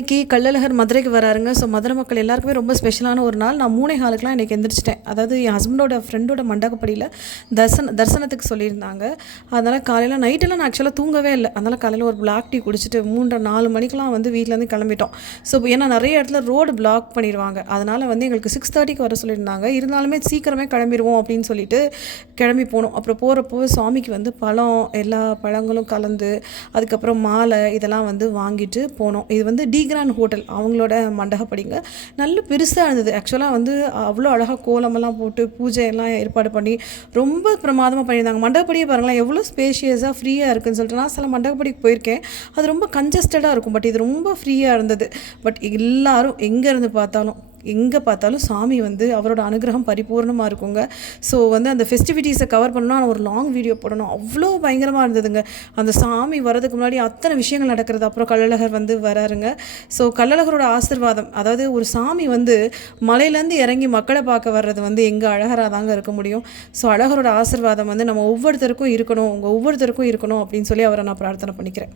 இன்னைக்கு கள்ளழகர் மதுரைக்கு வராருங்க. ஸோ மதுரை மக்கள் எல்லாருக்குமே ரொம்ப ஸ்பெஷலான ஒரு நாள். நான் 3:15க்குலாம் இன்றைக்கி எந்திரிச்சிட்டேன். அதாவது என் ஹஸ்பண்டோட ஃப்ரெண்டோட மண்டகப்படியில் தரிசனத்துக்கு சொல்லியிருந்தாங்க. அதனால் காலையில் நைட்டெல்லாம் நான் ஆக்சுவலாக தூங்கவே இல்லை. அதனால் காலையில் ஒரு பிளாக் டீ குடிச்சிட்டு 3:30 மணிக்கெலாம் வீட்டிலேருந்து கிளம்பிட்டோம். ஸோ ஏன்னா நிறைய இடத்துல ரோடு பிளாக் பண்ணிடுவாங்க. அதனால் எங்களுக்கு 6:30க்கு வர சொல்லியிருந்தாங்க. இருந்தாலுமே சீக்கிரமே கிளம்பிடுவோம் அப்படின்னு சொல்லிட்டு கிளம்பி போனோம். அப்புறம் போகிறப்போ சாமிக்கு பழம் எல்லா பழங்களும் கலந்து அதுக்கப்புறம் மாலை இதெல்லாம் வாங்கிட்டு போனோம். இது டி கிராண்ட் ஹோட்டல் அவங்களோட மண்டகப்படிங்க. நல்ல பெருசாக இருந்தது. ஆக்சுவலாக அவ்வளோ அழகாக கோலமெல்லாம் போட்டு பூஜை எல்லாம் ஏற்பாடு பண்ணி ரொம்ப பிரமாதமாக பண்ணியிருந்தாங்க. மண்டகப்படியை பாருங்களேன் எவ்வளோ ஸ்பேஷியஸாக ஃப்ரீயாக இருக்குதுன்னு சொல்லிட்டு. நான் சில மண்டகப்படிக்கு போயிருக்கேன், அது ரொம்ப கன்ஜஸ்டடாக இருக்கும். பட் இது ரொம்ப ஃப்ரீயாக இருந்தது. பட் எல்லாரும் எங்கேருந்து பார்த்தாலும் சாமி அவரோட அனுகிரகம் பரிபூர்ணமாக இருக்குங்க. ஸோ அந்த ஃபெஸ்டிவிட்டிஸை கவர் பண்ணணும்னா நான் ஒரு லாங் வீடியோ போடணும். அவ்வளோ பயங்கரமாக இருந்ததுங்க. அந்த சாமி வரதுக்கு முன்னாடி அத்தனை விஷயங்கள் நடக்கிறது. அப்புறம் கள்ளழகர் வராருங்க. ஸோ கள்ளழகரோட ஆசீர்வாதம், அதாவது ஒரு சாமி மலையிலேருந்து இறங்கி மக்களை பார்க்க வர்றது எங்கே அழகராக தாங்க இருக்க முடியும். ஸோ அழகரோட ஆசீர்வாதம் நம்ம ஒவ்வொருத்தருக்கும் இருக்கணும், உங்கள் ஒவ்வொருத்தருக்கும் இருக்கணும் அப்படின்னு சொல்லி அவரை நான் பிரார்த்தனை பண்ணிக்கிறேன்.